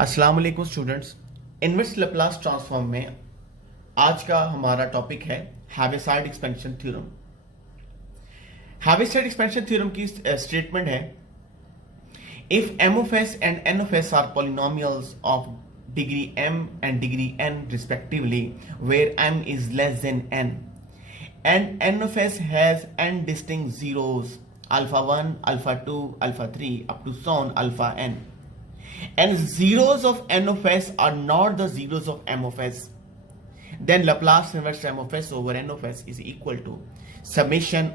अस्सलाम वालेकुम students. Inverse Laplace transform में आज का हमारा टॉपिक है हैविसाइड एक्सपेंशन थ्योरम। हैविसाइड एक्सपेंशन थ्योरम की स्टेटमेंट है, if m of s and n of s are polynomials of degree m and degree n respectively, where m is less than n and n of s has n distinct zeros alpha 1, alpha 2, alpha 3 up to so on alpha n, and zeros of n of s are not the zeros of m of s, then Laplace inverse m of s over n of s is equal to summation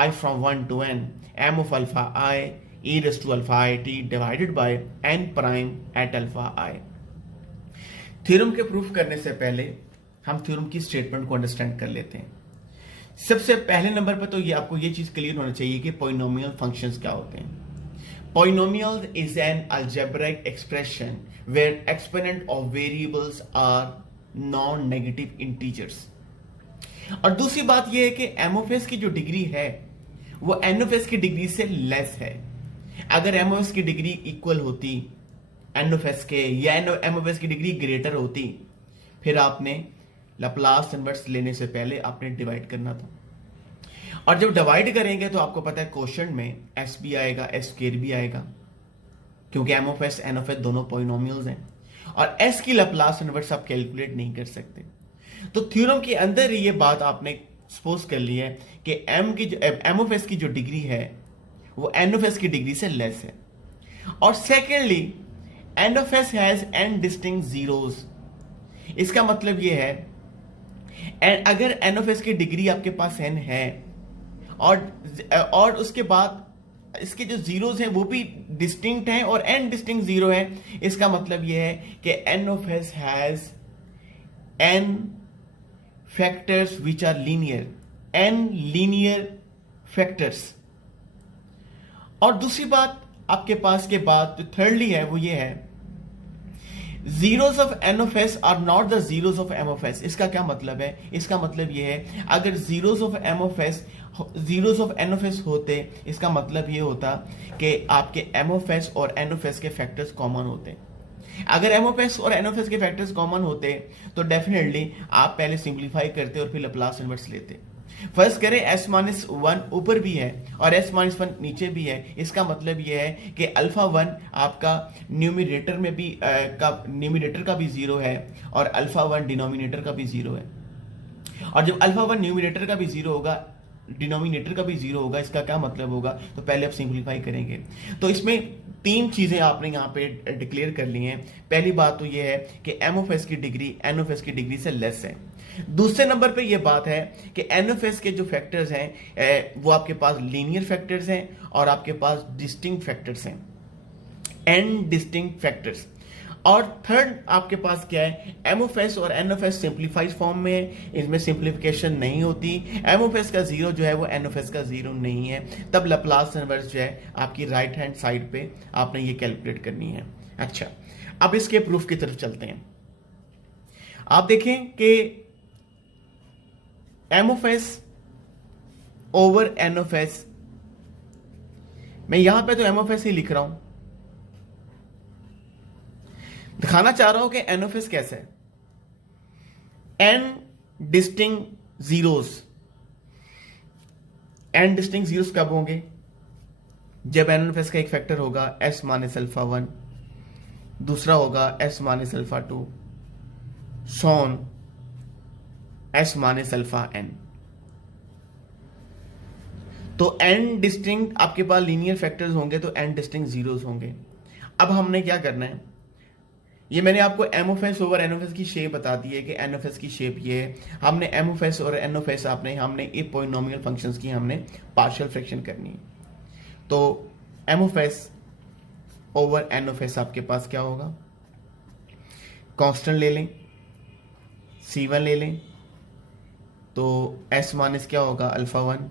I from 1 to n m of alpha I e raised to alpha I t divided by n prime at alpha I। Theorem के proof करने से पहले हम theorem की statement को understand कर लेते हैं। सबसे पहले नंबर पर तो ये आपको ये चीज क्लियर होना चाहिए कि पॉलिनोमियल फंक्शंस क्या होते हैं। Polynomial is an algebraic expression where exponent of variables are non-negative integers। और दूसरी बात यह है कि m of s की जो डिग्री है वो n of s की डिग्री से लेस है। अगर m of s की डिग्री इक्वल होती n of s के या m of s की डिग्री ग्रेटर होती, फिर आपने लाप्लास इनवर्स लेने से पहले आपने डिवाइड करना था। और जब डिवाइड करेंगे तो आपको पता है क्वोशंट में s भी आएगा, s स्क्वायर भी आएगा, क्योंकि m of s n of s दोनों पॉलिनोमियल्स हैं और s की लाप्लास इनवर्स आप कैलकुलेट नहीं कर सकते। तो थ्योरम के अंदर ये बात आपने सपोज कर ली है कि m of s की जो डिग्री है वो n of s की डिग्री से लेस है। और secondly n of s has n distinct zeros. इसका मतलब ये है अगर n of s की डिग्री आपके पास n है और उसके बाद इसके जो जीरोस हैं वो भी डिस्टिंक्ट हैं और n डिस्टिंक्ट जीरो है, इसका मतलब यह है कि n of s has n factors which are linear, n linear factors. और दूसरी बात आपके पास के बाद जो थर्डली है वो ये है, zeros of n of s are not the zeros of m of s। इसका क्या मतलब है? इसका मतलब ये है अगर zeros of n of s होते, इसका मतलब ये होता कि आपके m of s और n of s के फैक्टर्स कॉमन होते। अगर m of s और n of s के फैक्टर्स कॉमन होते तो डेफिनेटली आप पहले सिंप्लीफाई करते और फिर लाप्लास इनवर्स लेते। फर्स्ट करें s-1 ऊपर भी है और s-1 नीचे भी है, इसका मतलब यह है कि अल्फा 1 आपका न्यूमिनेटर में भी न्यूमिनेटर का भी जीरो है और अल्फा 1 डिनोमिनेटर का भी जीरो है। और जब अल्फा 1 न्यूमिनेटर का भी जीरो होगा, डिनोमिनेटर का भी जीरो होगा, इसका क्या मतलब होगा? तो पहले आप सिंप्लीफाई करेंगे। तो इसमें तीन चीजें आपने यहां पे डिक्लेयर कर ली हैं। पहली बात तो यह है कि m of s की डिग्री n of s की डिग्री से लेस है। दूसरे नंबर पे यह बात है कि n of s के जो फैक्टर्स हैं वो आपके पास लीनियर फैक्टर्स हैं और आपके पास डिस्टिंक्ट फैक्टर्स हैं, n डिस्टिंक्ट फैक्टर्स। और थर्ड आपके पास क्या है? m of s और n of s simplified form में है, इसमें सिंप्लीफिकेशन नहीं होती। m of s का जीरो जो है वो n of s का जीरो नहीं है, तब लाप्लास इनवर्स जो है आपकी राइट हैंड साइड पे आपने ये कैलकुलेट करनी है। अच्छा, अब इसके प्रूफ की तरफ चलते हैं। आप देखें कि m of s over n of s, मैं यहां पे तो m of s ही लिख रहा हूं, दिखाना चाह रहा हूं कि n of s कैसे है। n distinct zeros, n distinct zeros कब होंगे? जब n of s का एक फैक्टर होगा s माइनस अल्फा 1, दूसरा होगा s माइनस अल्फा 2, सोन s माइनस अल्फा n। तो n डिस्टिंक्ट आपके पास लीनियर फैक्टर्स होंगे तो n डिस्टिंक्ट जीरोस होंगे। अब हमने क्या करना है? ये मैंने आपको m of s over n of s की शेप बता दी है कि n of s की शेप ये है। हमने m of s और n of s हमने ये पॉलिनोमियल फंक्शंस की हमने पार्शियल फ्रैक्शन करनी है। तो m of s over n of s आपके पास क्या होगा? कांस्टेंट ले लें, c1 ले लें, तो s माइनस क्या होगा? अल्फा 1।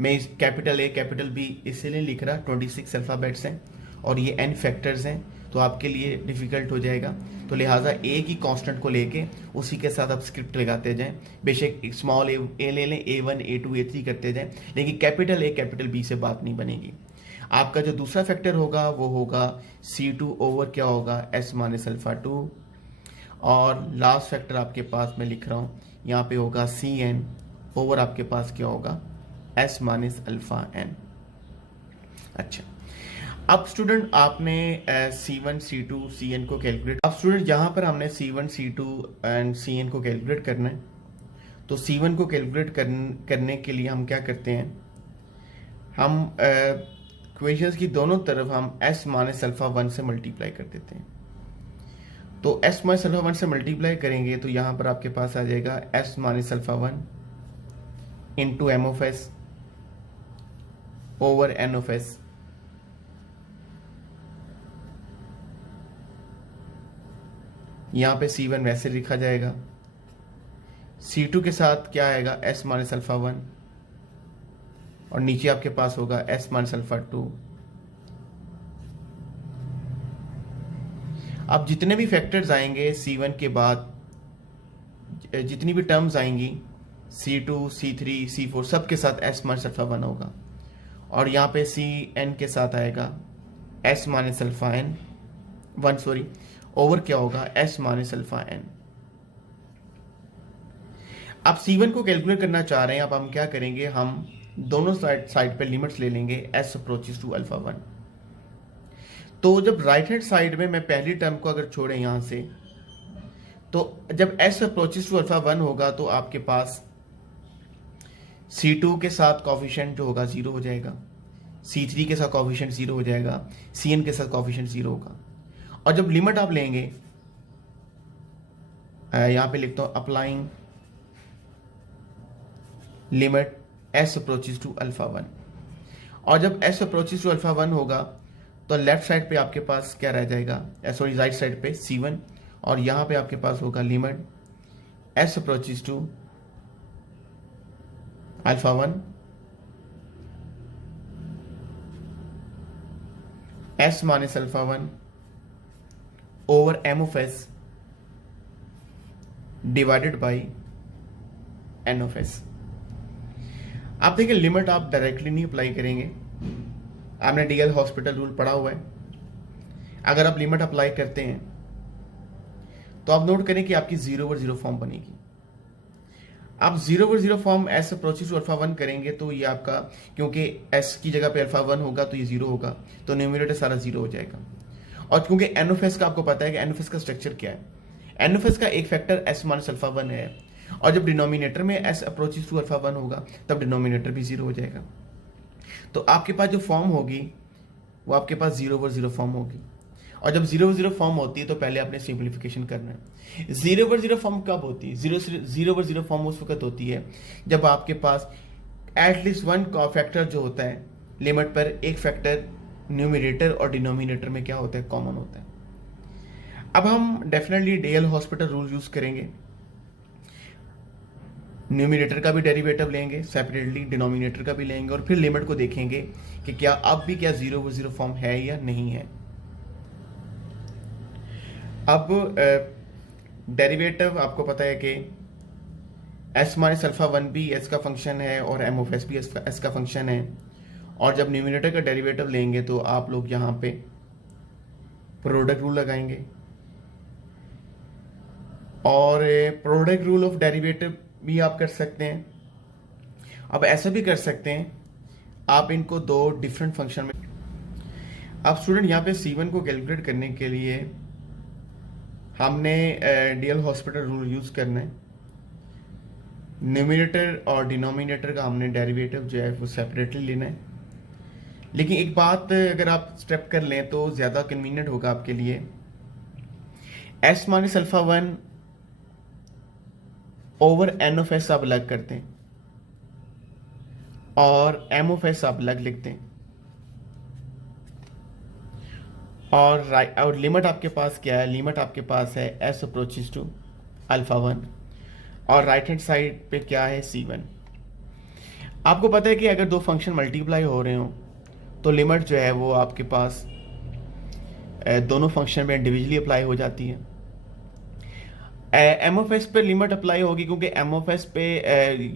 मैं कैपिटल A कैपिटल B इसलिए लिख रहा, 26 अल्फाबेट्स हैं और ये n फैक्टर्स हैं तो आपके लिए डिफिकल्ट हो जाएगा। तो लिहाजा ए की कांस्टेंट को लेके उसी के साथ आप स्क्रिप्ट लगाते जाएं। बेशक स्मॉल ए ले लें, A1 A2 A3 करते जाएं, लेकिन कैपिटल A कैपिटल B से बात नहीं बनेगी। आपका जो दूसरा फैक्टर होगा वो होगा C2 ओवर क्या होगा S माइनस अल्फा 2, और लास्ट फैक्टर आपके पास मैं लिख रहा हूँ यहाँ पे होगा Cn ओवर आपके पास क्या होगा S माइनस अल्फा n। अच्छा, अब स्टूडेंट आपने C1 C2 Cn को कैलकुलेट, अब स्टूडेंट यहाँ पर हमने C1 C2 एंड Cn को कैलकुलेट करना है। तो C1 को कैलकुलेट करने के लिए हम क्या करते हैं, हम इक्वेशंस की दोनों तरफ हम S माइनस अल्फा 1 से मल्टीप्लाई कर देते हैं। तो S माइनस अल्फा 1 से मल्टीप्लाई करेंगे तो यहाँ पर आपके पास आ जाएगा S minus alpha 1 into M of S over N of S. यहाँ पे C1 वैसे लिखा जाएगा, C2 के साथ क्या आएगा S माइनस अल्फा 1, और नीचे आपके पास होगा S माइनस अल्फा 2। अब जितने भी फैक्टर्स आएंगे C1 के बाद, जितनी भी टर्म्स आएंगी C2 C3 C4 सब के साथ S माइनस अल्फा 1 होगा, और यहाँ पे Cn के साथ आएगा S minus alpha n 1 sorry over क्या होगा S माइनस अल्फा n। अब C1 को कैलकुलेट करना चाह रहे हैं, अब हम क्या करेंगे, हम दोनों साइड पे लिमिट्स ले लेंगे S अप्रोचेस टू अल्फा 1। तो जब राइट हैंड साइड में मैं पहली टर्म को अगर छोड़े यहां से, तो जब S अप्रोचेस टू अल्फा 1 होगा तो आपके पास C2 के साथ कॉफिशिएंट जो होगा 0 हो जाएगा, C3 के साथ कॉफिशिएंट 0 हो जाएगा, Cn के साथ कॉफिशिएंट 0 होगा। और जब लिमिट आप लेंगे, यहां पे लिखता हूं applying limit S approaches to alpha 1, और जब S अप्रोचेस टू अल्फा 1 होगा तो लेफ्ट साइड पे आपके पास क्या रह जाएगा, सॉरी राइट साइड पे C1, और यहां पे आपके पास होगा limit S approaches to alpha 1 S minus alpha 1 over M of S divided by N of S। आप देखिए लिमिट आप डायरेक्टली नहीं अप्लाई करेंगे, आपने डीएल हॉस्पिटल रूल पढ़ा हुआ है। अगर आप लिमिट अप्लाई करते हैं तो आप नोट करें कि आपकी 0/0 फॉर्म बनेगी। आप 0/0 form S approaches to alpha 1 करेंगे तो ये आपका, क्योंकि S की जगह पे अल्फा 1 होगा तो ये 0 होगा, तो न्यूमरेटर सारा 0 हो जाएगा। और क्योंकि N ऑफ S का आपको पता है कि N ऑफ S का स्ट्रक्चर क्या है, N ऑफ S का एक फैक्टर S माइनस अल्फा 1 है, और जब डिनोमिनेटर में S अप्रोचेस टू अल्फा 1 होगा तब डिनोमिनेटर भी 0 हो जाएगा। तो आपके पास जो फॉर्म होगी वो आपके पास 0/0 फॉर्म होगी, और जब 0/0 फॉर्म होती है तो पहले आपने सिंप्लीफिकेशन करना है। 0/0 फॉर्म कब होती है, 0/0 फॉर्म उस वक्त होती है जब आपके पास एटलीस्ट वन फैक्टर जो होता है लिमिट पर, एक फैक्टर न्यूमरेटर और डिनोमिनेटर में क्या होता है, कॉमन होता है। अब हम definitely DL hospital rule use करेंगे, न्यूमरेटर का भी डेरिवेटिव लेंगे सेपरेटली, डिनोमिनेटर का भी लेंगे, और फिर लिमिट को देखेंगे कि क्या अब भी क्या 0/0 फॉर्म है या नहीं है। अब डेरिवेटिव आपको पता है कि S माइनस अल्फा 1 भी S का फंक्शन है और M ऑफ S भी S का फंक्शन है, और जब न्यूमरेटर का डेरिवेटिव लेंगे तो आप लोग यहाँ पे प्रोडक्ट रूल लगाएंगे, और प्रोडक्ट रूल ऑफ डेरिवेटिव भी आप कर सकते हैं। अब ऐसा भी कर सकते हैं आप इनको दो डिफरेंट फंक्शन में। अब स्टूडेंट यहाँ पे C1 को कैलकुलेट करने के लिए हमने डीएल हॉस्पिटल रूल यूज करना है। न्यूमरेटर और डिनोमिनेटर का हमने डेरिवेटिव जो है वो सेपरेटली लेना है, लेकिन एक बात अगर आप स्टेप कर लें तो ज़्यादा कन्वीनियंट होगा आपके लिए। S minus alpha 1 over N of S आप अलग करते हैं, और M ऑफ S आप अलग लिखते हैं, और लिमिट आपके पास क्या है, लिमिट आपके पास है S अप्रोचेस टू अल्फा 1, और राइट हैंड साइड पे क्या है C1। आपको पता है कि अगर दो फंक्शन मल्टीप्लाई हो रहे हो तो लिमिट जो है वो आपके पास दोनों फंक्शन में इंडिविजुअली अप्लाई हो जाती है। M ऑफ S पे लिमिट अप्लाई होगी क्योंकि M ऑफ S पे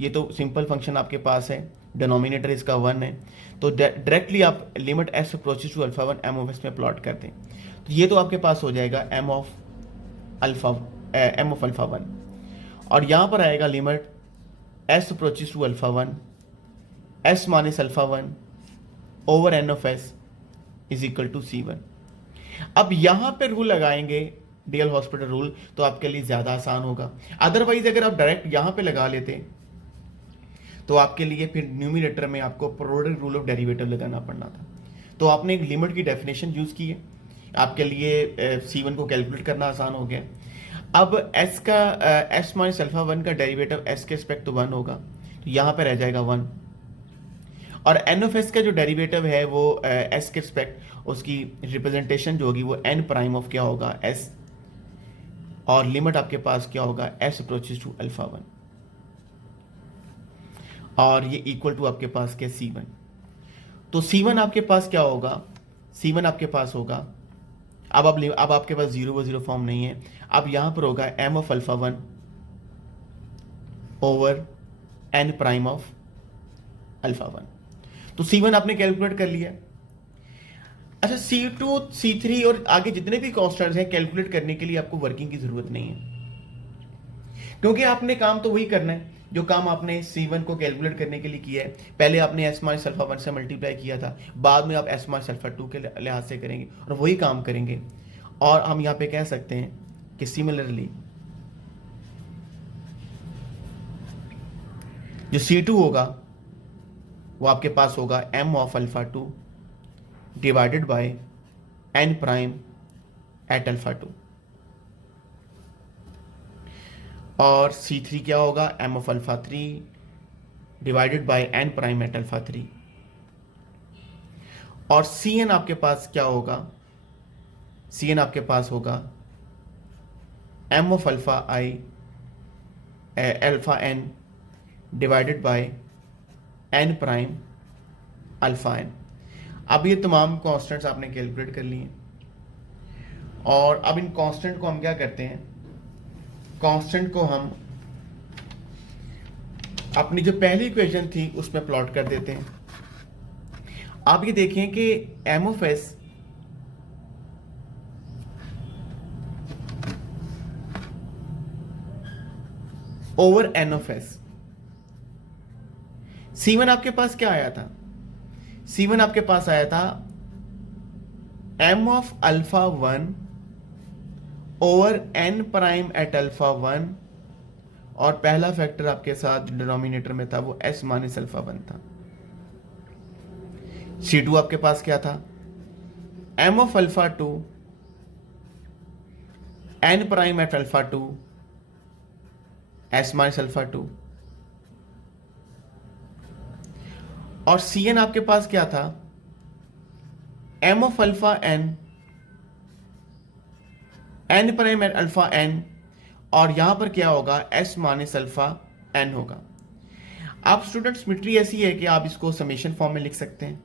ये तो सिंपल फंक्शन आपके पास है, डिनोमिनेटर इसका 1 है, तो डायरेक्टली आप limit S approaches to alpha 1 M of S में प्लॉट करते हैं, तो ये तो आपके पास हो जाएगा एम ऑफ अल्फा 1, और यहाँ पर आएगा limit S approaches to alpha 1 S minus alpha 1 over N of S is equal to C1। अब यहां पे रूल लगाएंगे डीएल हॉस्पिटल रूल, तो आपके लिए ज्यादा आसान होगा। अदरवाइज अगर आप डायरेक्ट यहां पे लगा लेते तो आपके लिए फिर न्यूमिनेटर में आपको प्रोडक्ट रूल ऑफ डेरिवेटिव लगाना पड़ना था। तो आपने एक लिमिट की डेफिनेशन यूज की है, आपके लिए C1 को कैलकुलेट करना आसान हो गया। अब s का s माइनस अल्फा 1 का डेरिवेटिव s के रिस्पेक्ट तो 1 होगा, तो यहां पे रह जाएगा 1, और एन ऑफ एस का जो डेरिवेटिव है वो एस के रिस्पेक्ट उसकी रिप्रेजेंटेशन जो होगी वो एन प्राइम ऑफ क्या होगा एस, और लिमिट आपके पास क्या होगा एस अप्रोचेस टू अल्फा 1, और ये इक्वल टू आपके पास क्या C1। तो C1 आपके पास क्या होगा, C1 आपके पास होगा, अब आपके पास 0/0 फॉर्म नहीं है, अब यहां पर होगा m of alpha 1 over n prime of alpha 1। तो C1 आपने कैलकुलेट कर लिया। अच्छा, C2 C3 और आगे जितने भी कॉन्स्टेंट्स हैं कैलकुलेट करने के लिए आपको वर्किंग की जरूरत नहीं है, क्योंकि आपने काम तो वही करना है जो काम आपने C1 को कैलकुलेट करने के लिए किया है। पहले आपने S माइनस अल्फा 1 से मल्टीप्लाई किया था, बाद में आप S माइनस अल्फा 2 के लिहाज से करेंगे और वही काम करेंगे। और हम यहाँ पे कह सकते हैं कि सिमिलरली जो C2 होगा वो आपके पास होगा m of alpha 2 divided by n prime eight alpha 2, और C3 क्या होगा m of alpha 3 divided by n prime eight alpha 3, और Cn आपके पास क्या होगा, Cn आपके पास होगा m of alpha n divided by n prime alpha n। अब ये तमाम कांस्टेंट्स आपने कैलकुलेट कर लिए, और अब इन कांस्टेंट को हम क्या करते हैं, कांस्टेंट को हम अपनी जो पहली इक्वेशन थी उसमें प्लॉट कर देते हैं। आप ये देखें कि m of s over n of s, C1 आपके पास क्या आया था, C1 आपके पास आया था m of alpha 1 over n prime eight alpha 1, और पहला फैक्टर आपके साथ डिनोमिनेटर में था वो s माइनस अल्फा 1 था। C2 आपके पास क्या था, m of alpha 2 n prime eight alpha 2 s minus alpha 2, और Cn आपके पास क्या था, m of alpha n prime eight alpha n, और यहां पर क्या होगा s माइनस अल्फा n होगा। आप स्टूडेंट सिमेट्री ऐसी है कि आप इसको समेशन फॉर्म में लिख सकते हैं।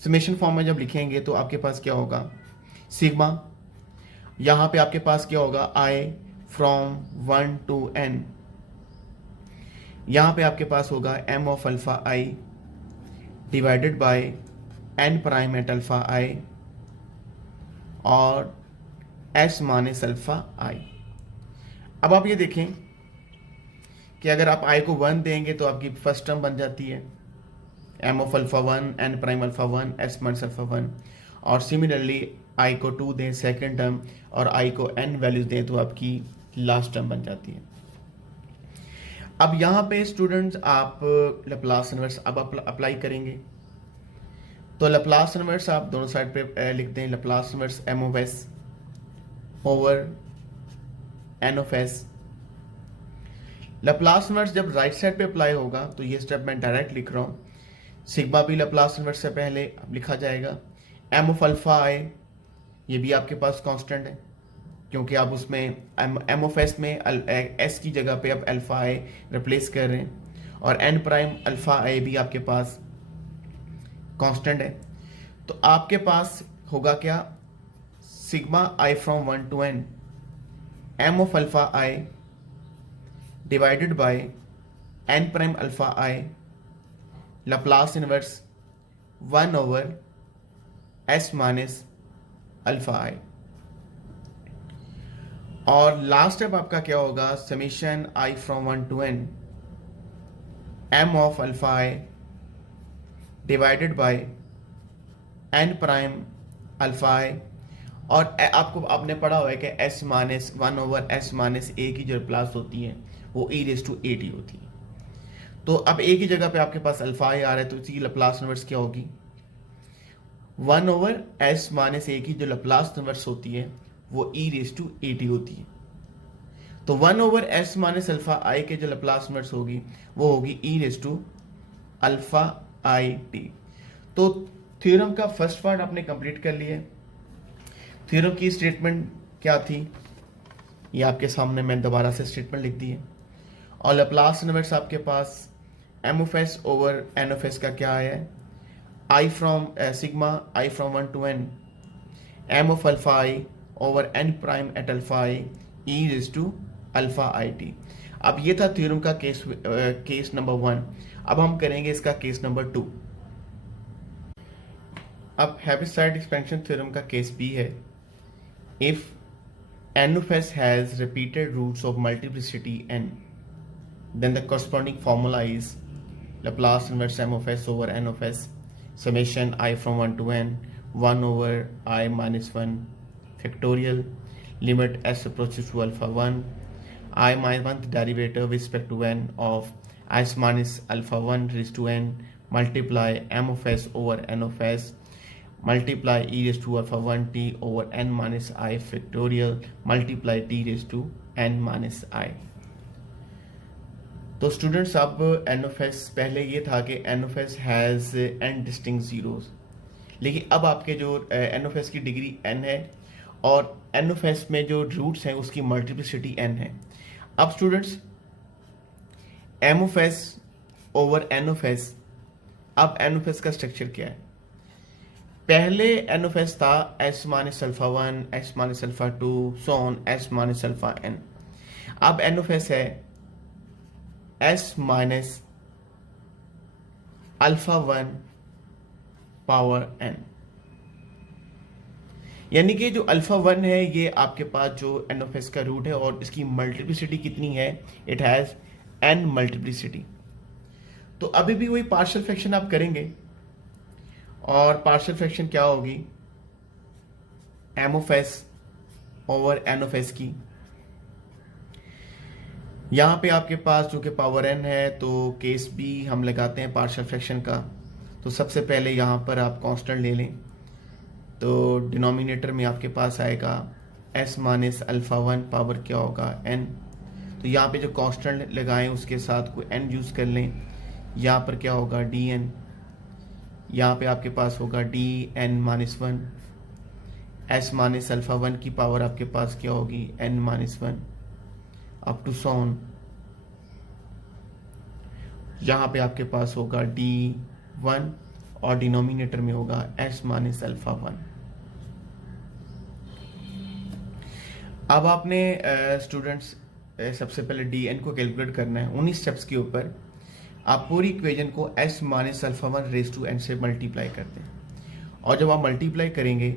समेशन फॉर्म में जब लिखेंगे तो आपके पास क्या होगा, सिग्मा, यहां पे आपके पास क्या होगा i फ्रॉम 1 to n, यहां पे आपके पास होगा m of alpha i divided by n prime eight alpha i और s माइनस अल्फा i। अब आप ये देखें कि अगर आप i को 1 देंगे तो आपकी फर्स्ट टर्म बन जाती है m of alpha 1 n prime alpha 1 s minus alpha 1, और सिमिलरली i को 2 दें सेकेंड टर्म, और i को n वैल्यूज दें तो आपकी लास्ट टर्म बन जाती है। अब यहाँ पे स्टूडेंट्स आप लैप्लास इनवर्स अब अप्लाई करेंगे, तो लैप्लास इनवर्स आप दोनों साइड पे लिखते हैं, Laplace inverse m of s over n of s। Laplace inverse जब राइट साइड पे अप्लाई होगा तो ये स्टेप मैं डायरेक्ट लिख रहा हूँ, सिग्मा भी लैप्लास इनवर्स से पहले अब लिखा जाएगा, m ऑफ अल्फा i ये भी आपके पास कांस्टेंट है क्योंकि आप उसमें m ऑफ s में s की जगह पे आप अल्फा i रिप्लेस कर रहे हैं, और n प्राइम अल्फा i भी आपके पास कांस्टेंट है। तो आपके पास होगा क्या, sigma i from 1 to n m of alpha i divided by n prime alpha i Laplace inverse 1/s minus alpha i. और लास्ट स्टेप आपका क्या होगा, summation i from 1 to n m of alpha i divided by n prime alpha i. और आपने पढ़ा हुआ है कि s minus 1/s minus a की जो प्लस होती है वो e⁻t होती है। तो अब a की जगह पे आपके पास अल्फा आई आ रहा है, तो इसकी लप्लास इनवर्स क्या होगी, 1/s माइनस a की जो लप्लास इनवर्स होती है वो e⁻t होती है। तो 1/s माइनस अल्फा आई के जो लप्लास इनवर्स होगी वो होगी e⁻t। तो थ्योरम का फर्स्ट पार्ट आपने कंप्लीट कर लिया। थ्योरम की स्टेटमेंट क्या थी, ये आपके सामने मैं दोबारा से स्टेटमेंट लिख दी है। और लैप्लास इनवर्स आपके पास m(s) ओवर n(s) का क्या है, i from sigma i from 1 to n m of alpha i over n prime eight alpha i e⁻अल्फा it। अब ये था थ्योरम का केस नंबर 1। अब हम करेंगे इसका केस नंबर 2। अब हेविसाइड एक्सपेंशन थ्योरम का केस बी है। If n(s) has repeated roots of multiplicity n, then the corresponding formula is Laplace inverse m(s) over n(s) summation I from 1 to n 1 over I minus 1 factorial limit s approaches to alpha 1 I minus 1th derivative with respect to n of s minus alpha 1 raised to n multiply m(s) over n(s multiply e⁻alpha 1t over n minus I factorial multiply t raised to n minus I। तो students अब n(s) पहले ये था कि n(s) has n distinct zeros, लेकिन अब आपके जो n(s) की डिग्री n है और n(s) में जो रूट्स हैं उसकी मल्टीप्लिसिटी n है। अब स्टूडेंट्स m(s) ओवर n(s), अब n(s) का स्ट्रक्चर क्या है, पहले n(s) था s minus alpha 1 s minus alpha 2 so on s minus alpha n। अब n(s) है s minus alpha 1 power n, यानी कि जो अल्फा 1 है ये आपके पास जो n(s) का रूट है और इसकी मल्टीप्लिसिटी कितनी है, इट हैज n मल्टीप्लिसिटी। तो अभी भी वही पार्शियल फ्रैक्शन आप करेंगे और पार्शियल फ्रैक्शन क्या होगी, m(s) ओवर n(s) की। यहां पे आपके पास जो कि पावर n है, तो केस बी हम लगाते हैं पार्शियल फ्रैक्शन का। तो सबसे पहले यहां पर आप कांस्टेंट ले लें, तो डिनोमिनेटर में आपके पास आएगा s माइनस अल्फा 1 पावर क्या होगा n। तो यहाँ पे जो कांस्टेंट लगाएं उसके साथ कोई n यूज कर लें, यहाँ पर क्या होगा dn, यहाँ पे आपके पास होगा dn minus 1 s minus alpha 1 की पावर आपके पास क्या होगी n माइनस 1 अप टू सोन। यहाँ पे आपके पास होगा d1 और डिनोमिनेटर में होगा s माइनस अल्फा 1। अब आपने स्टूडेंट्स सबसे पहले dn को कैलकुलेट करना है। उन्हीं स्टेप्स के ऊपर आप पूरी इक्वेशन को s minus alpha 1 raise to n से मल्टीप्लाई करते हैं, और जब आप मल्टीप्लाई करेंगे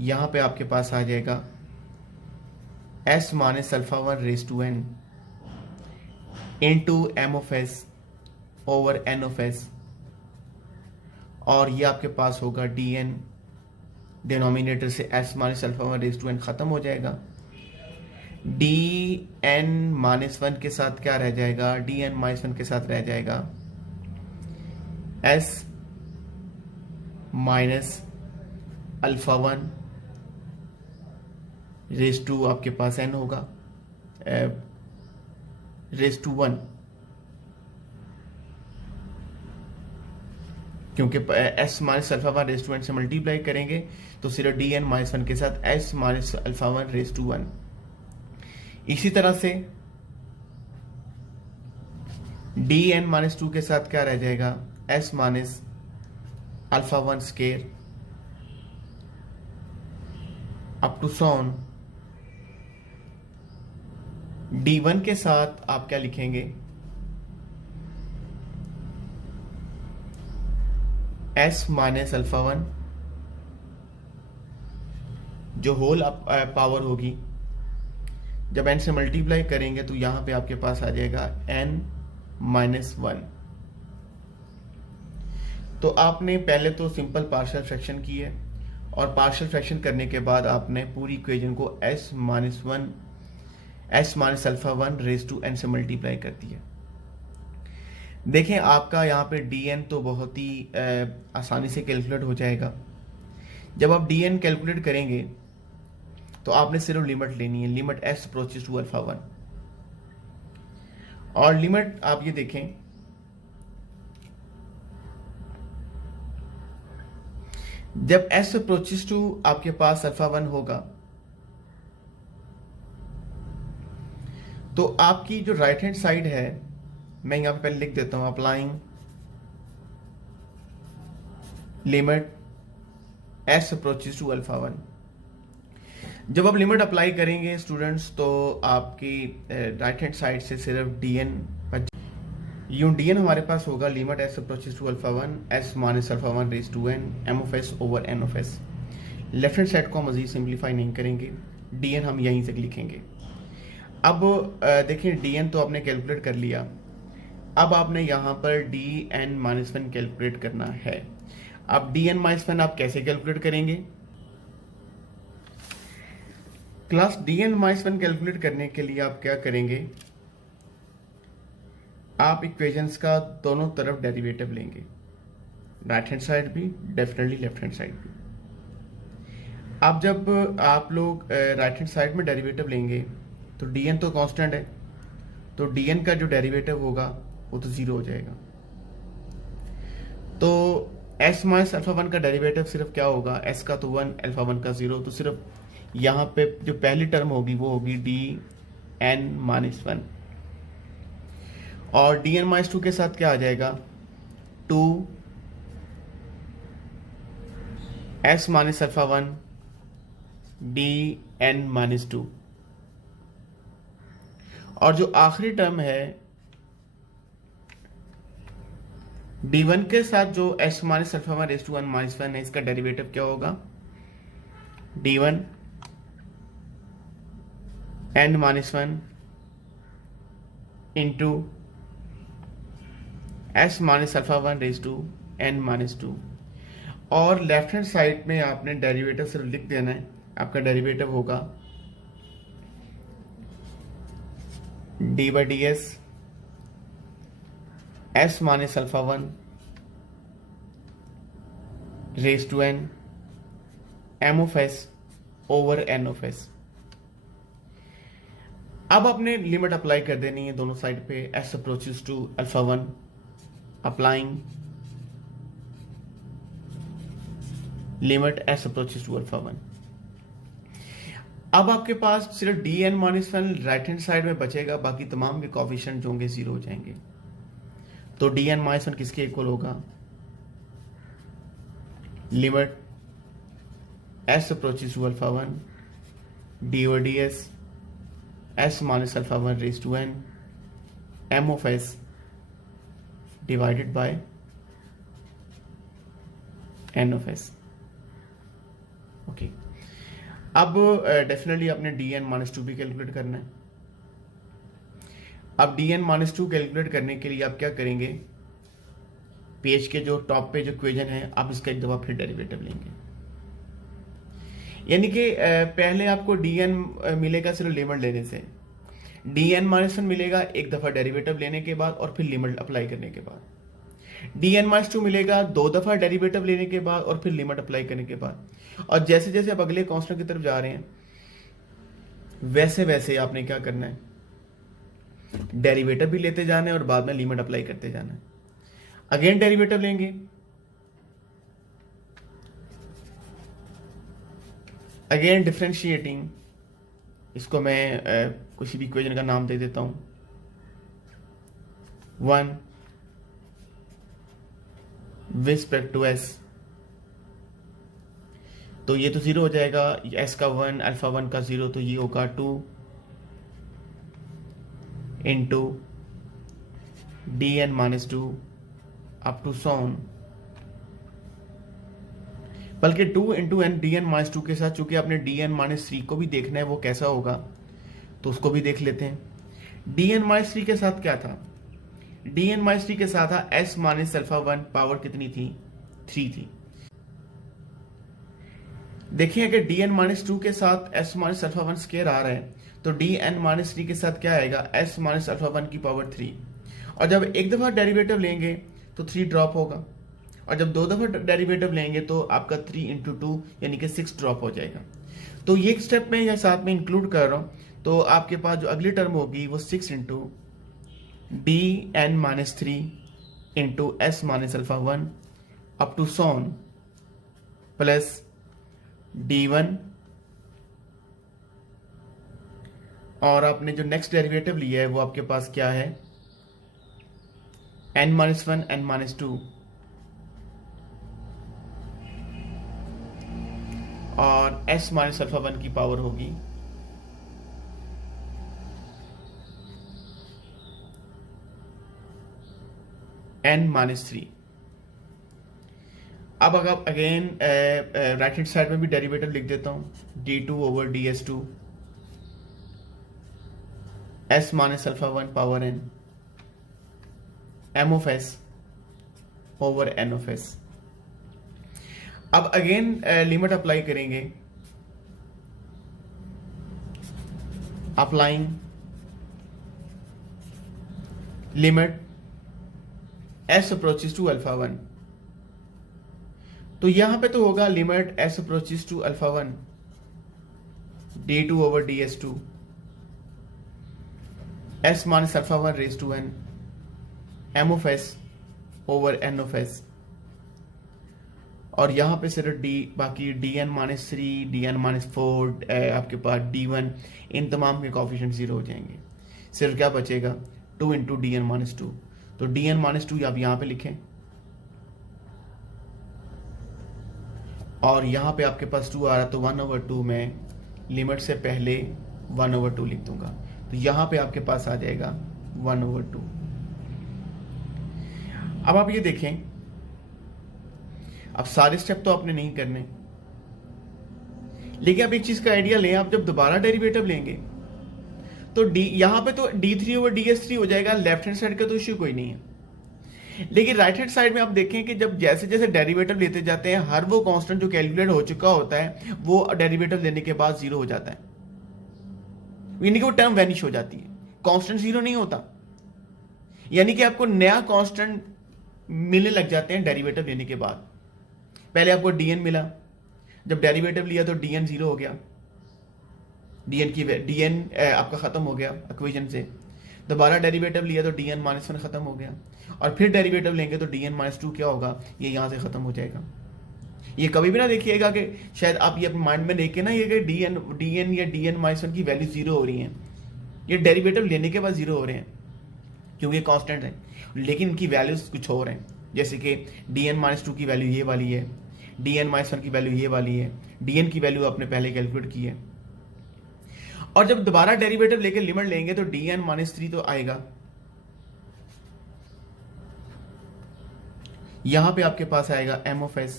यहाँ पे आपके पास आ जाएगा s minus alpha 1 raise to n into m(s) over n(s), और ये आपके पास होगा dn, डिनोमिनेटर से s minus alpha 1 raise to n खत्म हो जाएगा। dn माइनस 1 के साथ क्या रह जाएगा, dn माइनस 1 के साथ रह जाएगा s minus alpha 1 raise to आपके पास n होगा रेज टू 1, क्योंकि s minus alpha 1 raise to n से मल्टीप्लाई करेंगे तो सिर्फ dn माइनस 1 के साथ s minus alpha 1 raise to 1। इसी तरह से dn माइनस 2 के साथ क्या रह जाएगा, s minus alpha 1 square up to सोन। d1 के साथ आप क्या लिखेंगे, एस माइनस अल्फा वन जो होल पावर होगी, जब n से मल्टीप्लाई करेंगे तो यहां पे आपके पास आ जाएगा n माइनस वन। तो आपने पहले तो सिंपल पार्शियल फ्रैक्शन की है, और पार्शियल फ्रैक्शन करने के बाद आपने पूरी इक्वेशन को s minus one, s minus alpha one raise to n से मल्टीप्लाई कर दिया। देखें आपका यहाँ पे dn तो बहुत ही आसानी से कैलकुलेट हो जाएगा। जब आप dn कैलकुलेट करेंगे तो आपने सिर्फ लिमिट लेनी है, limit s approaches to alpha one. और लिमिट आप ये देखें, जब s अप्रोचेस टू आपके पास अल्फा वन होगा तो आपकी जो राइट हैंड साइड है, मैं यहां पे पहले लिख देता हूं, applying limit s approaches to alpha one. जब आप लिमिट अप्लाई करेंगे स्टूडेंट्स तो आपकी राइट हैंड साइड से सिर्फ dn यूं dn हमारे पास होगा limit s approaches to alpha one s minus alpha one raise to n m of s over n of s। Left hand side को मजीद सिंप्लीफाई नहीं करेंगे, dn हम यहीं से लिखेंगे। अब देखिए dn तो आपने कैलकुलेट कर लिया, अब आपने यहाँ पर dn माइनस वन कैलकुलेट करना है। अब dn माइनस वन आप कैसे कैलकुलेट करेंगे class? dn minus one calculate करने के लिए आप क्या करेंगे, आप इक्वेशंस का दोनों तरफ डेरिवेटिव लेंगे, राइट हैंड साइड भी, डेफिनेटली लेफ्ट हैंड साइड भी। अब जब आप लोग राइट हैंड साइड में डेरिवेटिव लेंगे तो dn तो कांस्टेंट है, तो dn का जो डेरिवेटिव होगा वो तो जीरो हो जाएगा। तो s माइनस अल्फा वन का डेरिवेटिव सिर्फ क्या होगा, s का तो वन, अल्फा वन का जीरो, तो सिर्फ यहाँ पे जो पहली टर्म होगी वो होगी dn माइनस वन, और dn माइनस टू के साथ क्या आ जाएगा, two s minus alpha one dn minus two, और जो आखिरी टर्म है d1 के साथ जो s minus alpha one raise to one minus one है, इसका डेरिवेटिव क्या होगा, d1 n minus one into s minus alpha one raise to n minus two. और लेफ्ट हैंड साइड में आपने डेरिवेटिव सिर्फ लिख देना है, आपका डेरिवेटिव होगा d by d s s minus alpha one raise to n m of s over n of s। अब आपने लिमिट अप्लाई कर देनी है दोनों साइड पे, s approaches to alpha one, applying limit s approaches to alpha one. अब आपके पास सिर्फ dn minus one right hand side में बचेगा, बाकी तमाम भी कोफिशिएंट जो होंगे जीरो हो जाएंगे। तो dn माइनस वन किसके इक्वल होगा, limit s approaches to alpha one d over d s s minus alpha one raise to n m of s divided by n of s। Okay, अब definitely आपने dn minus two भी calculate करना है। अब dn minus to calculate करने के लिए आप क्या करेंगे, पेज के जो टॉप पे जो इक्वेशन है आप इसका एक दफा फिर डेरिवेटिव लेंगे, यानी कि पहले आपको dn मिलेगा सिर्फ लिमिट लेने से, dn माइनस वन मिलेगा एक दफा डेरिवेटिव लेने के बाद और फिर लिमिट अप्लाई करने के बाद, dn माइनस टू मिलेगा दो दफा डेरिवेटिव लेने के बाद और फिर लिमिट अप्लाई करने के बाद। और जैसे जैसे आप अगले कांस्टेंट की तरफ जा रहे हैं वैसे वैसे आपने क्या करना है, डेरिवेटिव भी लेते जाना है और बाद में लिमिट अप्लाई करते जाना है। अगेन डेरिवेटिव लेंगे, अगेन डिफरेंशिएटिंग, इसको मैं किसी भी इक्वेशन का नाम दे देता हूं, one with respect to s, तो ये तो जीरो हो जाएगा, s का वन, अल्फा वन का जीरो, तो ये होगा two into dn minus two up to सॉन बल्कि 2 into n d n minus two के साथ, चूंकि आपने डी एन माइनस थ्री को भी देखना है वो कैसा होगा, तो उसको भी देख लेते हैं। डी एन माइनस थ्री के साथ क्या था, डी एन माइनस थ्री के साथ था S minus alpha one, power कितनी थी, 3 थी। देखिए अगर डी एन माइनस टू के साथ S minus alpha one square आ रहा है, तो डी एन माइनस थ्री के साथ क्या आएगा, एस माइनस अल्फा वन की पावर 3। और जब एक दफा डेरिवेटिव लेंगे तो 3 ड्रॉप होगा, और जब 2 दफा डेरिवेटिव लेंगे तो आपका 3 इंटू 2 यानी कि 6 ड्रॉप हो जाएगा। तो ये स्टेप में या साथ में इंक्लूड कर रहा हूं, तो आपके पास जो अगली टर्म होगी वो 6 into d n minus three into s minus alpha one up to सोन प्लस D1, और आपने जो नेक्स्ट डेरिवेटिव लिया है वो आपके पास क्या है, n minus one n minus two, और s माइनस अल्फा वन की पावर होगी n माइनस थ्री। अब अगर अगेन राइट हैंड साइड में भी डेरिवेटिव लिख देता हूं, d2 over ds2 s minus alpha one power n m of s over n of s। अब अगेन लिमिट अप्लाई करेंगे, applying limit s approaches to alpha one, तो यहां पे तो होगा limit s approaches to alpha one d2 over ds2 s minus alpha one raise to n m of s over n of s, और यहां पे सिर्फ d, बाकी dn minus three, dn minus four, आपके पास d1, इन तमाम के coefficient 0 हो जाएंगे। सिर्फ क्या बचेगा, 2 into d n minus two. तो dn माइनस टू आप यहां पे लिखें, और यहां पे आपके पास 2 आ रहा, तो 1 ओवर 2 में लिमिट से पहले 1 ओवर 2 लिख दूंगा, तो यहां पे आपके पास आ जाएगा 1 ओवर 2। अब आप ये देखें, अब सारे स्टेप तो आपने नहीं करने, लेकिन आप एक चीज का आइडिया लें, आप जब दोबारा डेरिवेटिव लेंगे तो यहां पे तो d3 ओवर ds3 हो जाएगा, लेफ्ट हैंड साइड का तो इश्यू कोई नहीं है। लेकिन राइट हैंड साइड में आप देखें कि जब जैसे जैसे डेरिवेटिव लेते जाते हैं, हर वो कांस्टेंट जो कैलकुलेट हो चुका होता है वो डेरिवेटिव लेने के बाद 0 हो जाता है, यानी कि वो टर्म वैनिश हो जाती है, कांस्टेंट 0 नहीं होता, यानी कि आपको नया कांस्टेंट मिलने लग जाते हैं डेरिवेटिव लेने के बाद। पहले आपको dn मिला, जब डेरिवेटिव लिया तो dn 0 हो गया, dn आपका खत्म हो गया इक्वेशन से। दोबारा डेरिवेटिव लिया तो dn माइनस वन खत्म हो गया, और फिर डेरिवेटिव लेंगे तो dn माइनस टू क्या होगा, ये यहां से खत्म हो जाएगा। ये कभी भी ना देखिएगा कि शायद आप ये अपने माइंड में लेके ना, ये कि dn या dn माइनस वन की वैल्यू 0 हो रही है, ये डेरिवेटिव लेने के बाद 0 हो रहे हैं क्योंकि कांस्टेंट है, लेकिन इनकी वैल्यूज कुछ और हैं। जैसे कि dn माइनस टू की वैल्यू ये वाली है, dn माइनस वन की वैल्यू ये वाली है, dn की वैल्यू आपने पहले कैलकुलेट की है, और जब दोबारा डेरिवेटिव लेके लिमिट लेंगे तो dn माइनस थ्री तो आएगा, यहां पे आपके पास आएगा m ऑफ s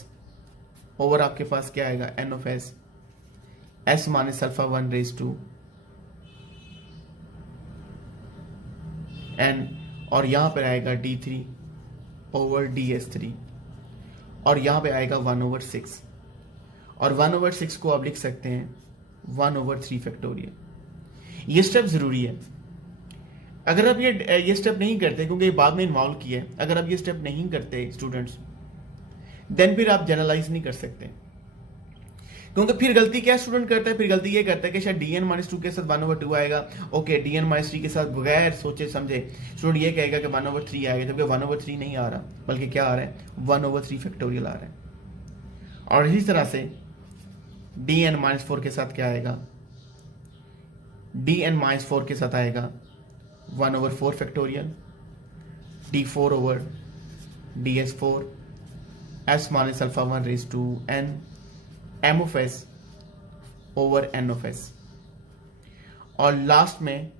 ओवर आपके पास क्या आएगा, n of s, s minus alpha one raise to n, और यहां पर आएगा d3 ओवर ds3, और यहां पे आएगा 1 ओवर 6, और 1 ओवर 6 को आप लिख सकते हैं 1 ओवर 3 फैक्टोरियल। ये स्टेप जरूरी है। अगर आप ये स्टेप नहीं करते, क्योंकि ये बाद में इन्वॉल्व किया है, अगर आप ये स्टेप नहीं करते स्टूडेंट्स, देन फिर आप जनरलाइज नहीं कर सकते, क्योंकि फिर गलती क्या स्टूडेंट करता है, फिर गलती ये करता है कि शायद dn माइनस टू के साथ 1 ओवर 2 आएगा, ओके dn माइनस थ्री के साथ बगैर सोचे समझे स्टूडेंट ये कहेगा कि 1 ओवर 3 आएगा, जबकि 1 ओवर 3 नहीं आ रहा, बल्कि क्या आ रहा है, 1 ओवर 3 फैक्टोरियल आ रहा है। और इसी तरह से dn माइनस 4 के साथ क्या आएगा, dn माइनस 4 के साथ आएगा 1 over 4 factorial, d4 over ds4, s minus alpha one raise to n, m of s over n of s, और लास्ट में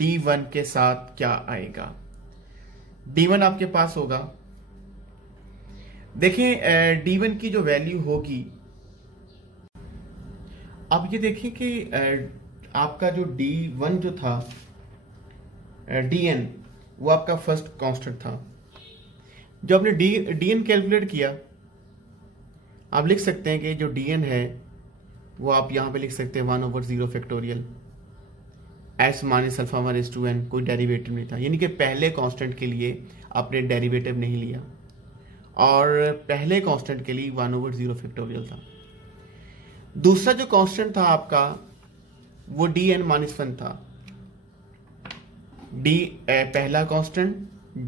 d1 के साथ क्या आएगा, d1 आपके पास होगा देखें D1 की जो वैल्यू होगी, अब ये देखिए कि आपका जो D1 जो था, DN, वो आपका फर्स्ट कांस्टेंट था। जो आपने DN कैलकुलेट किया, आप लिख सकते हैं कि जो DN है वो आप यहां पे लिख सकते हैं 1/0 factorial S minus alpha 1/n, कोई डेरिवेटिव नहीं था, यानी कि पहले कांस्टेंट के लिए आपने डेरिवेटिव नहीं लिया और पहले कांस्टेंट के लिए 1/0 फैक्टोरियल था। दूसरा जो कांस्टेंट था आपका वो Dn-1 था। पहला कांस्टेंट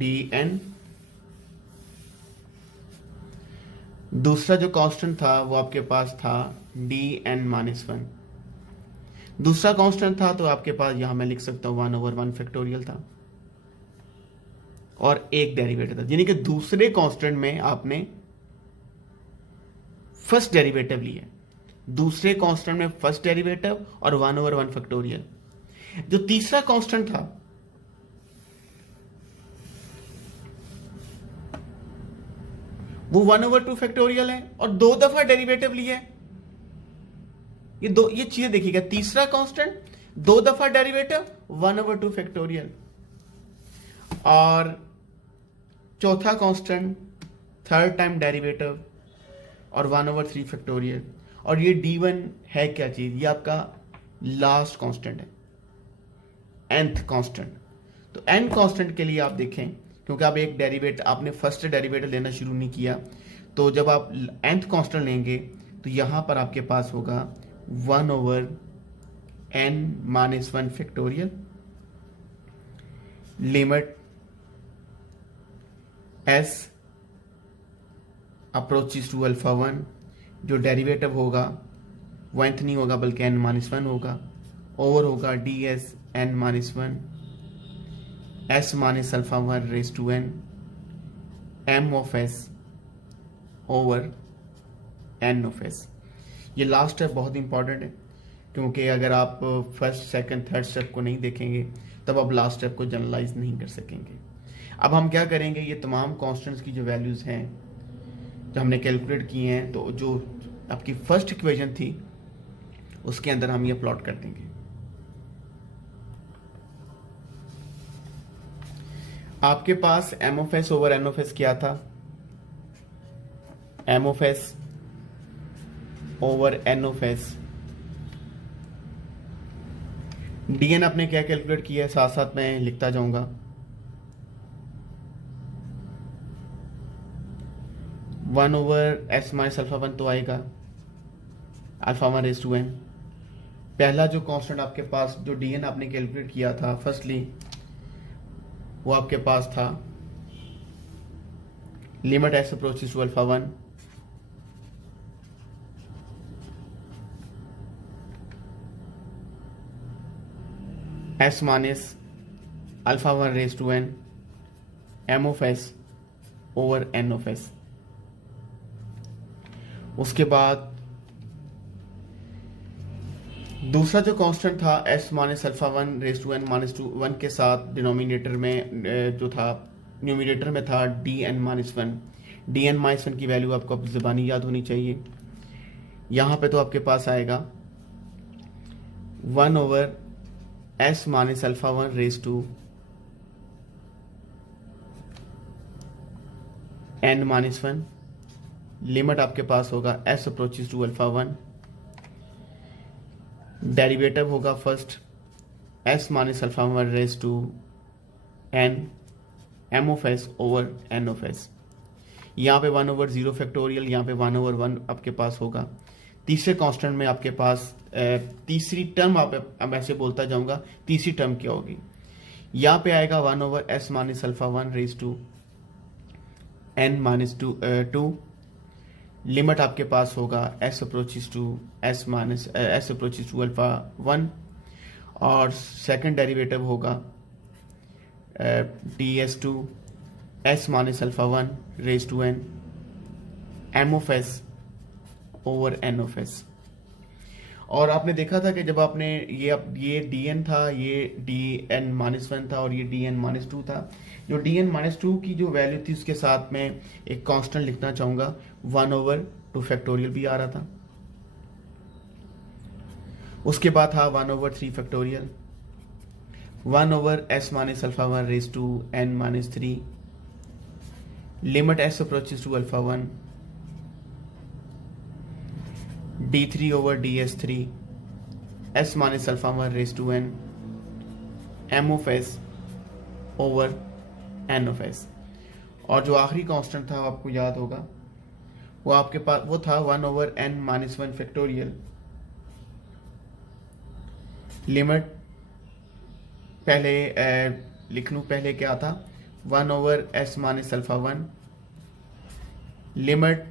Dn, दूसरा जो कांस्टेंट था वो आपके पास था Dn-1। दूसरा कांस्टेंट था तो आपके पास यहां मैं लिख सकता हूं 1/1 फैक्टोरियल था और एक डेरिवेटिव था, यानी कि दूसरे कांस्टेंट में आपने फर्स्ट डेरिवेटिव लिया। दूसरे कांस्टेंट में फर्स्ट डेरिवेटिव और 1/1 फैक्टोरियल। जो तीसरा कांस्टेंट था वो 1/2 फैक्टोरियल है और 2 दफा डेरिवेटिव लिया है। ये चीजें देखिएगा, तीसरा कांस्टेंट 2 दफा डेरिवेटिव 1/2 फैक्टोरियल, और चौथा कांस्टेंट थर्ड टाइम डेरिवेटिव और 1/3 फैक्टोरियल। और ये D1 है क्या चीज, ये आपका लास्ट कांस्टेंट है, nth कांस्टेंट। तो n कांस्टेंट के लिए आप देखें, क्योंकि आप एक डेरिवेटिव, आपने फर्स्ट डेरिवेटिव लेना शुरू नहीं किया, तो जब आप nth कांस्टेंट लेंगे तो यहां पर आपके पास होगा 1/n-1 factorial limit s approaches to alpha 1। जो डेरिवेटिव होगा वो nth नहीं होगा बल्कि n-1 होगा, ओवर होगा ds n-1 s minus alpha 1 raise to n m of s over n of s। ये लास्ट स्टेप बहुत इंपॉर्टेंट है, क्योंकि अगर आप फर्स्ट सेकंड थर्ड स्टेप को नहीं देखेंगे तब आप लास्ट स्टेप को जनरलाइज नहीं कर सकेंगे। अब हम क्या करेंगे, ये तमाम कांस्टेंट्स की जो वैल्यूज हैं जो हमने कैलकुलेट की हैं, तो जो आपकी फर्स्ट इक्वेशन थी उसके अंदर हम ये प्लॉट कर देंगे। आपके पास M of S over N of S क्या था, M of S over N of S. DN आपने क्या कैलकुलेट किया है, साथ साथ मैं लिखता जाऊंगा। 1/s माइनस अल्फा 1 तो आएगा अल्फा 1 रेज टू n। पहला जो कांस्टेंट आपके पास जो डीएन आपने कैलकुलेट किया था फर्स्टली, वो आपके पास था limit s approaches to alpha 1 s minus alpha 1 raise to n m of s over n of s। उसके बाद दूसरा जो कांस्टेंट था s minus alpha 1 raise to n minus 1 के साथ डिनोमिनेटर में जो था, न्यूमिनेटर में था dn-1। dn-1 की वैल्यू आपको अपनी ज़बानी याद होनी चाहिए। यहाँ पे तो आपके पास आएगा 1/s minus alpha 1 raise to n-1। Limit आपके पास होगा s approaches to alpha 1। Derivative होगा first s minus alpha 1 raise to n m of s over n of s। यहाँ पे 1/0 फैक्टोरियल, यहाँ पे 1/1 आपके पास होगा। तीसरे कांस्टेंट में आपके पास तीसरी टर्म, अब ऐसे बोलता जाऊंगा, तीसरी टर्म क्या होगी, यहाँ पे आएगा 1/s minus alpha 1 raise to n minus 2। Limit आपके पास होगा s अप्रोचेस टू अल्फा 1, और सेकंड डेरिवेटिव होगा ds2 s minus alpha 1 raise to n m of s over n of s। और आपने देखा था कि जब आपने ये dn था, ये dn-1 था और ये dn-2 था। जो dn-2 की जो वैल्यू थी उसके साथ में एक कांस्टेंट लिखना चाहूँगा, 1/2 फैक्टोरियल भी आ रहा था। उसके बाद था 1/3 factorial, 1/s minus alpha 1 raise to n-3, limit s approaches to alpha 1, d3/ds3 s minus alpha 1 raise to n m of s over n of s। और जो आखिरी कांस्टेंट था वो आपको याद होगा, वो आपके पास वो था 1/n-1 फैक्टोरियल, लिमिट पहले लिख लूँ, पहले क्या था 1/s minus alpha 1, limit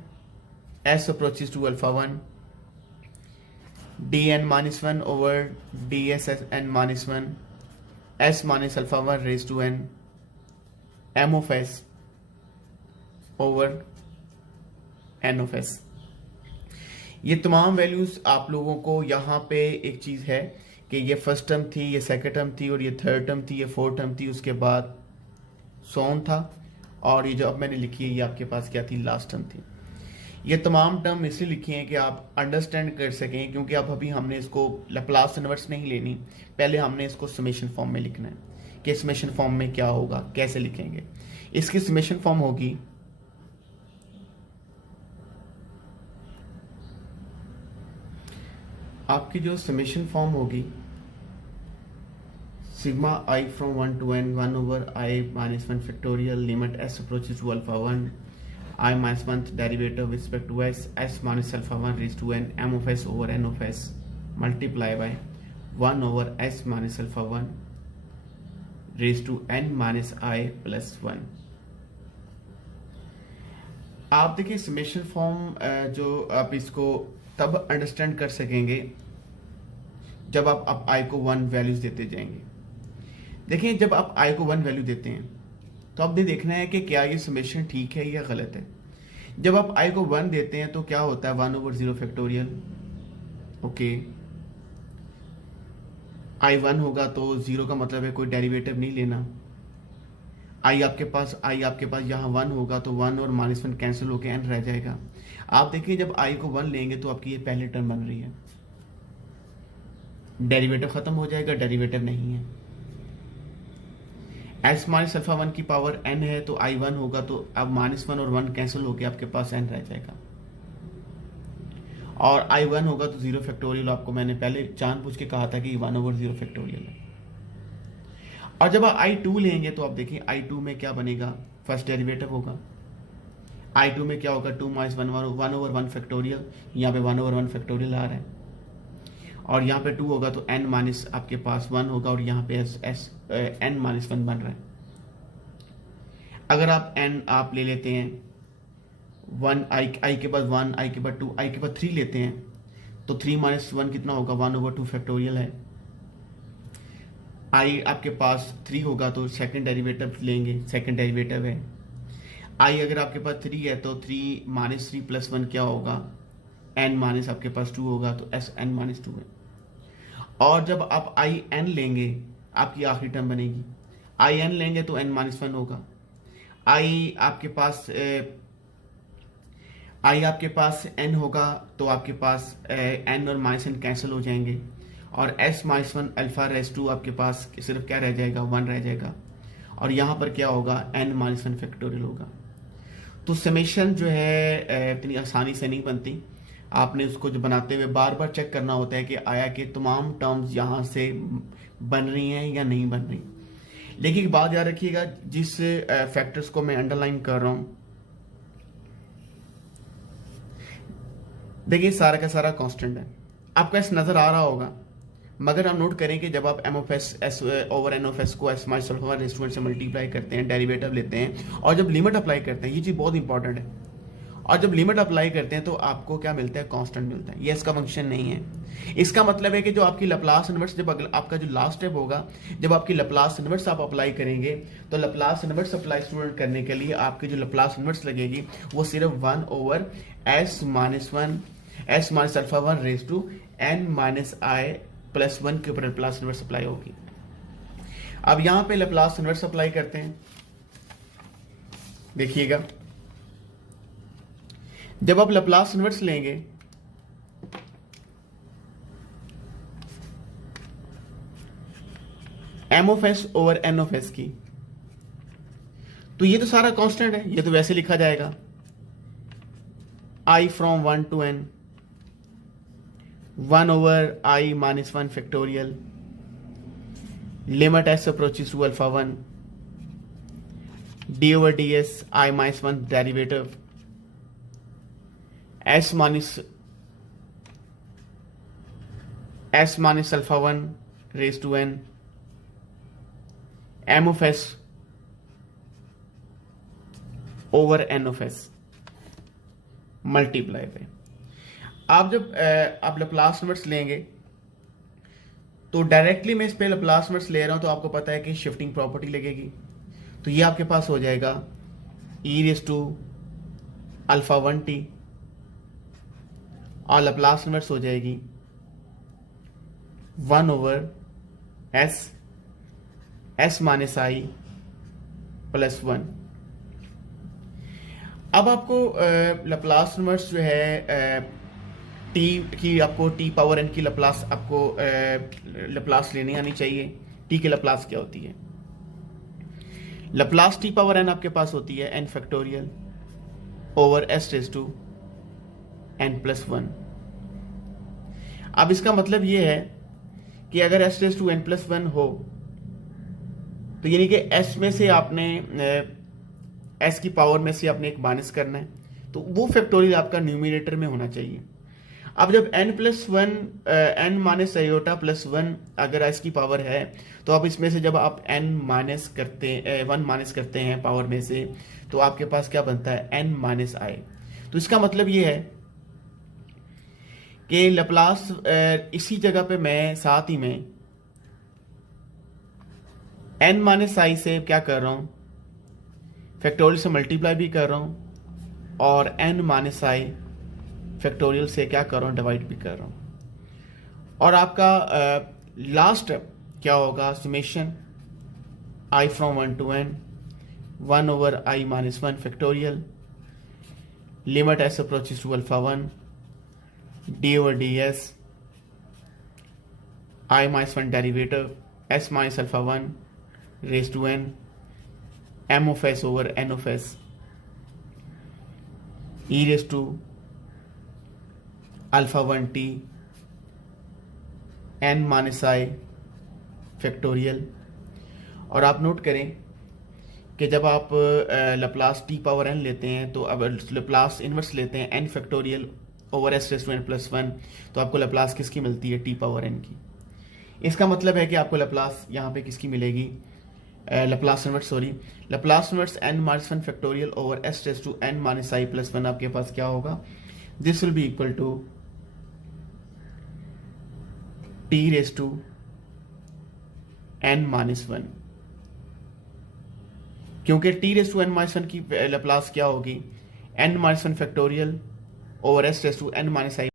s approaches to alpha 1, dn-1 over ds(n-1) s minus alpha 1 raise to n m of s over n of s। ये तमाम वैल्यूज आप लोगों को यहाँ पे एक चीज़ है कि ये फर्स्ट टर्म थी, ये सेकंड टर्म थी, और ये थर्ड टर्म थी, ये फोर्थ टर्म थी, उसके बाद सोन था, और ये जो अब मैंने लिखी है ये आपके पास क्या थी, लास्ट टर्म थी। ये तमाम टर्म इसलिए लिखी हैं कि आप अंडरस्टैंड कर सकें, क्योंकि अब अभी हमने इसको लैप्लास इनवर्स नहीं लेनी, पहले हमने इसको समेशन फॉर्म में लिखना है कि समेशन फॉर्म में क्या होगा, कैसे लिखेंगे। इसकी समेशन फॉर्म होगी आपकी जो समेशन फॉर्म होगी sigma i from 1 to n 1/i-1 factorial, limit s approaches to alpha 1, i-1 derivative with respect to s minus alpha 1 raise to n m of s over n of s multiply by 1/s minus alpha 1 raise to n minus i plus 1। आप देखिए summation form जो आप इसको तब understand कर सकेंगे जब आप i को 1 वैल्यूज देते जाएंगे। देखिए जब आप i को 1 वैल्यू देते हैं तो आपने देखना है कि क्या ये समेशन ठीक है या गलत है। जब आप i को 1 देते हैं तो क्या होता है 1/0 फैक्टोरियल, ओके। i 1 होगा तो 0 का मतलब है कोई डेरिवेटिव नहीं लेना। i आपके पास यहाँ 1 होगा तो 1 और -1 कैंसिल होकर n रह जाएगा। आप देखिए जब i को 1 लेंगे तो आपकी ये पहली टर्म बन रही है, डेरिवेटिव खत्म हो जाएगा, डेरिवेटिव नहीं है। s माइनस अल्फा 1 की पावर n है तो i 1 होगा तो अब -1 और 1 कैंसिल होकर आपके पास n रह जाएगा, और i 1 होगा तो 0 फैक्टोरियल। आपको मैंने पहले जानबूझ के कहा था कि 1/0 फैक्टोरियल है। और जब आप i 2 लेंगे तो आप देखिए i 2 में क्या बनेगा, फर्स्ट डेरिवेटिव होगा। i 2 में क्या होगा 2 - 1/1 फैक्टोरियल, यहाँ पे 1/1 फैक्टोरियल आ रहा है, और यहाँ पे 2 होगा तो n माइनस आपके पास 1 होगा, और यहाँ पे n माइनस 1 बन रहा है। अगर आप n आप ले लेते हैं 1 i के बाद 1, i के बाद 2, i के बाद 3 लेते हैं तो 3 - 1 कितना होगा 1/2 फैक्टोरियल है। i आपके पास 3 होगा तो सेकंड डेरिवेटिव लेंगे, सेकंड डेरिवेटिव है। i अगर आपके पास 3 है तो 3 - 3 + 1 क्या होगा, n माइनस आपके पास 2 होगा तो n-2 है। और जब आप in लेंगे आपकी आखिरी टर्म बनेगी, in लेंगे तो n-1 होगा। i आपके पास n होगा तो आपके पास n और -n कैंसिल हो जाएंगे, और s-1 अल्फा रेज टू आपके पास सिर्फ क्या रह जाएगा 1 रह जाएगा, और यहाँ पर क्या होगा n-1 फैक्टोरियल होगा। तो समेशन जो है इतनी आसानी से नहीं बनती, आपने उसको जो बनाते हुए बार बार चेक करना होता है कि आया कि तमाम टर्म्स यहाँ से बन रही हैं या नहीं बन रही। लेकिन एक बात याद रखिएगा, जिस फैक्टर्स को मैं अंडरलाइन कर रहा हूँ, देखिए सारा का सारा कांस्टेंट है, आपको ऐसा नजर आ रहा होगा, मगर हम नोट करें कि जब आप m of s over n of s को s माइनस अल्फा रेस्टोरेंट से मल्टीप्लाई करते हैं, डेरिवेटिव लेते हैं, और जब लिमिट अप्लाई करते हैं, ये चीज़ बहुत इंपॉर्टेंट है, और जब लिमिट अप्लाई करते हैं तो आपको क्या मिलता है, कांस्टेंट मिलता है। ये इसका फंक्शन नहीं है। इसका मतलब है कि जो आपकी लैप्लास इनवर्स, जब आपका जो लास्ट स्टेप होगा, जब आपकी लैप्लास इनवर्स आप अप्लाई करेंगे, तो लैप्लास इनवर्स अप्लाई स्टूडेंट करने के लिए आपकी जो लैप्लास इनवर्स लगेगी वो सिर्फ 1/s - 1 s minus alpha 1 raise to n minus i plus one के ऊपर लैप्लास इनवर्स अप्लाई होगी। अब यहां पे लैप्लास इनवर्स अप्लाई करते हैं। देखिएगा, जब आप लैप्लास इनवर्स लेंगे m of S over N of s की, तो ये तो सारा कांस्टेंट है, ये तो वैसे लिखा जाएगा आई from 1 to n 1 over I minus 1 factorial limit s approaches to alpha 1 d over ds I minus 1 derivative s minus alpha 1 raised to n m of s over n of s multiply पे। आप जब आप Laplace inverse लेंगे तो directly मैं इस पे Laplace inverse ले रहा हूं, तो आपको पता है कि शिफ्टिंग प्रॉपर्टी लगेगी। तो ये आपके पास हो जाएगा ई रेस टू अल्फा 1t और लैप्लास इनवर्स हो जाएगी 1 over s minus i plus 1। अब आपको लैप्लास इनवर्स जो है टी की, आपको टी पावर एन की लैप्लास आपको लैप्लास लेनी आनी चाहिए। टी की लैप्लास क्या होती है? लैप्लास टी पावर एन आपके पास होती है n factorial over s raise to n plus 1। अब इसका मतलब ये है कि अगर s raise to n plus 1 हो तो यानी कि एस में से आपने एस की पावर में से आपने एक माइनस करना है, तो वो फैक्टोरियल आपका न्यूमिनेटर में होना चाहिए। अब जब n plus 1 n minus iota plus 1 अगर एस की पावर है, तो आप इसमें से जब आप n माइनस करते 1 माइनस करते हैं पावर में से, तो आपके पास क्या बनता है n माइनस आई। तो इसका मतलब ये है कि लैप्लास इसी जगह पे मैं साथ ही में n माइनस आई से क्या कर रहा हूं, फैक्टोरियल से मल्टीप्लाई भी कर रहा हूं और n माइनस आई फैक्टोरियल से क्या कर रहा हूं, डिवाइड भी कर रहा हूं। और आपका लास्ट क्या होगा, summation i from 1 to n 1 over I minus 1 factorial limit s approaches to alpha 1 d over ds I minus 1 derivative s minus alpha 1 raised to n m of s over n of s e raised to alpha 1t n minus i factorial. और आप note करें कि जब आप Laplace T power n लेते हैं, तो अब लैप्लास इनवर्स लेते हैं n factorial over s raise to n plus 1, तो आपको लैप्लास किसकी मिलती है, टी पावर n की। इसका मतलब है कि आपको लैप्लास यहाँ पे किसकी मिलेगी, Laplace inverse n minus 1 factorial over s raise to n minus i plus 1 आपके पास क्या होगा, this will be equal to t raise to n minus 1, क्योंकि t raise to n minus 1 की लैप्लास क्या होगी, n minus 1 factorial over s raise to n minus i